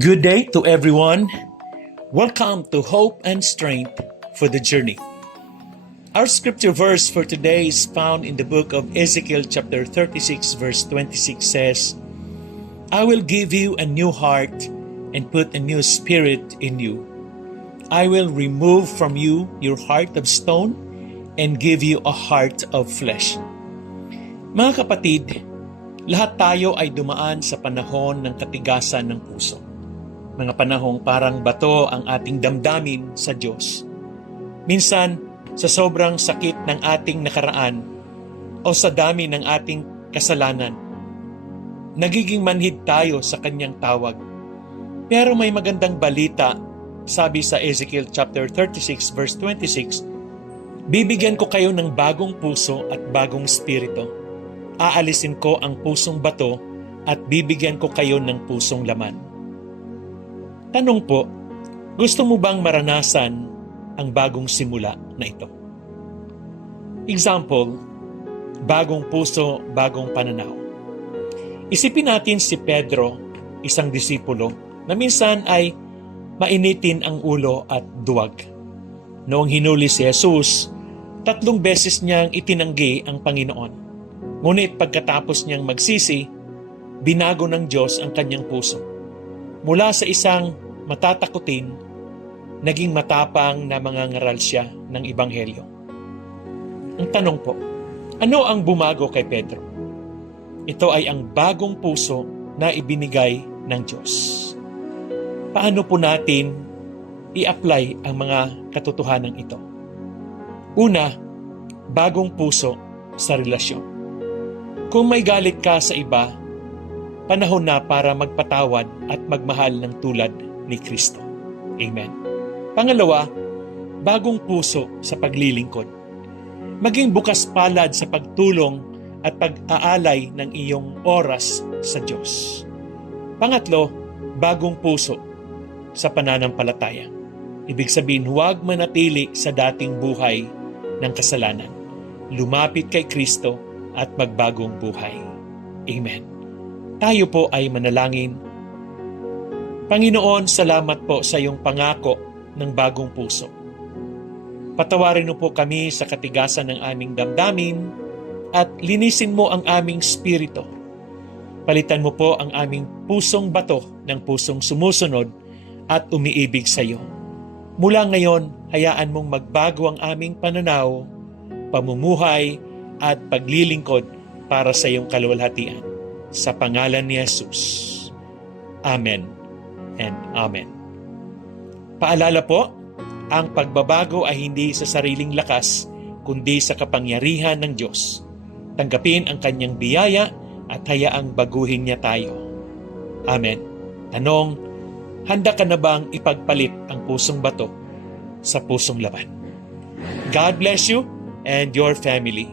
Good day to everyone. Welcome to Hope and Strength for the Journey. Our scripture verse for today is found in the book of Ezekiel chapter 36 verse 26 says, I will give you a new heart and put a new spirit in you. I will remove from you your heart of stone and give you a heart of flesh. Mga kapatid, lahat tayo ay dumaan sa panahon ng katigasan ng puso. Mga panahong parang bato ang ating damdamin sa Diyos. Minsan, sa sobrang sakit ng ating nakaraan o sa dami ng ating kasalanan, nagiging manhid tayo sa Kanyang tawag. Pero may magandang balita, sabi sa Ezekiel chapter 36 verse 26, bibigyan ko kayo ng bagong puso at bagong spirito. Aalisin ko ang pusong bato at bibigyan ko kayo ng pusong laman. Tanong po, gusto mo bang maranasan ang bagong simula na ito? Example, bagong puso, bagong pananaw. Isipin natin si Pedro, isang disipulo, na minsan ay mainitin ang ulo at duwag. Noong hinuli si Jesus, 3 beses niyang itinanggi ang Panginoon. Ngunit pagkatapos niyang magsisi, binago ng Diyos ang kanyang puso. Mula sa isang matatakutin, naging matapang na mangangaral siya ng Ebanghelyo. Ang tanong po, ano ang bumago kay Pedro? Ito ay ang bagong puso na ibinigay ng Diyos. Paano po natin i-apply ang mga katotohanan ito? Una, bagong puso sa relasyon. Kung may galit ka sa iba, panahon na para magpatawad at magmahal ng tulad ni Kristo. Amen. Pangalawa, bagong puso sa paglilingkod. Maging bukas palad sa pagtulong at pag-aalay ng iyong oras sa Diyos. Pangatlo, bagong puso sa pananampalataya. Ibig sabihin, huwag manatili sa dating buhay ng kasalanan. Lumapit kay Kristo at magbagong buhay. Amen. Tayo po ay manalangin. Panginoon, salamat po sa iyong pangako ng bagong puso. Patawarin mo po kami sa katigasan ng aming damdamin at linisin mo ang aming spirito. Palitan mo po ang aming pusong bato ng pusong sumusunod at umiibig sa iyo. Mula ngayon, hayaan mong magbago ang aming pananaw, pamumuhay at paglilingkod para sa iyong kaluwalhatian. Sa pangalan ni Jesus. Amen and Amen. Paalala po, ang pagbabago ay hindi sa sariling lakas, kundi sa kapangyarihan ng Diyos. Tanggapin ang kanyang biyaya at hayaang baguhin niya tayo. Amen. Tanong, handa ka na bang ipagpalit ang pusong bato sa pusong laman? God bless you and your family.